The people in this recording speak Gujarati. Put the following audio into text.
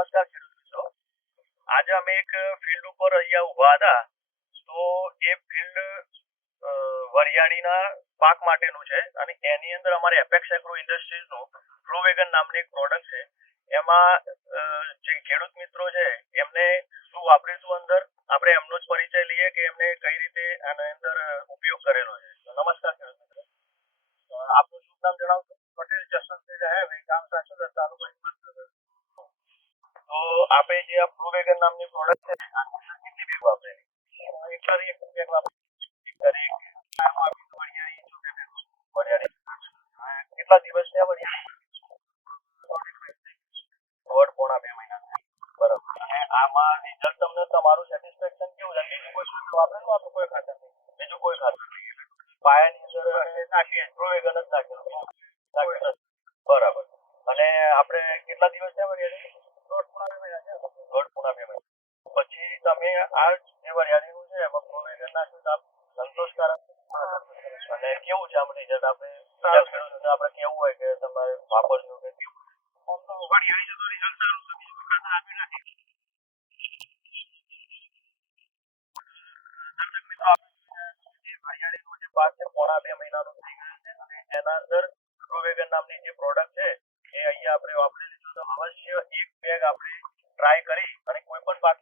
નમસ્કાર ખેડૂત મિત્રો. આજે અમે એક ફિલ્ડ ઉપર અહીંયા ઊભા હતા. તો એ ફિલ્ડ વરિયાળીના પાક માટેનું છે અને એની અંદર અમારે એપેક્સ એગ્રો ઇન્ડસ્ટ્રીઝનું પ્રોવેગન નામની એક પ્રોડક્ટ છે. એમાં જે ખેડૂત મિત્રો છે એમને શું વાપરીશું અંદર આપણે એમનો જ પરિચય લઈએ કે એમને કઈ રીતે આના અંદર ઉપયોગ કરેલો છે. તો નમસ્કાર ખેડૂત મિત્રો. આપનું શુભ નામ જણાવશો? પટેલ જસવંતસિંહ સાહેબ, ગામ સાચોદર, તાલુકો હિંમતનગર. તો આપણે જે આ પ્રોવેગન નામની પ્રોડક્ટ છે આની અંદર કેટલી બેગ વાપરેલી? એકર એક બેગ વાપરેલી. એકર એક આમાં આપી વરિયાળી 74 બેગો. વરિયાળી કેટલા દિવસ થયા વરિયાળી? દોઢ પોણા 2 મહિના થયા. બરાબર. અને આમાં રિઝલ્ટ તમને તમારું સેટિસ્ફેક્શન કેવું છે? બીજું કોઈ ખાતર વાપરેલું? આપણે કોઈ ખાતર નહીં, બીજું કોઈ ખાતર નહીં. પાયાની અંદર નાખીએ પ્રોવેગન જ નાખેલું. બરાબર. અને આપણે કેટલા દિવસ થયા વરિયાળી? દોઢ પોણા 2 મહિના થયા. દોઢ પોણા 2 મહિના. પછી તમે આ જે વરિયાળીનું છે એમાં પ્રોવેગન નાખ્યું તો આપ સંતોષકારક અને કેવું છે આમ રિઝલ્ટ? આપણે બીજા ખેડૂતોને આપણે કેવું હોય કે તમારે વાપરજો કે કેવું? આમ તો વરિયાળી તો રિઝલ્ટ સારું છે. બીજું કોઈ ખાતર આપ્યું નથી. દર્શક મિત્રો, આપણે જે વરિયાળીનો જે પાક છે પોણા 2 મહિનાનો થઈ ગયો છે અને એના અંદર પ્રોવેગન નામની જે પ્રોડક્ટ છે એ અહીંયા આપણે વાપરી લીધું. તો અવશ્ય એક બેગ આપણે ટ્રાય કરી અને કોઈ પણ પાક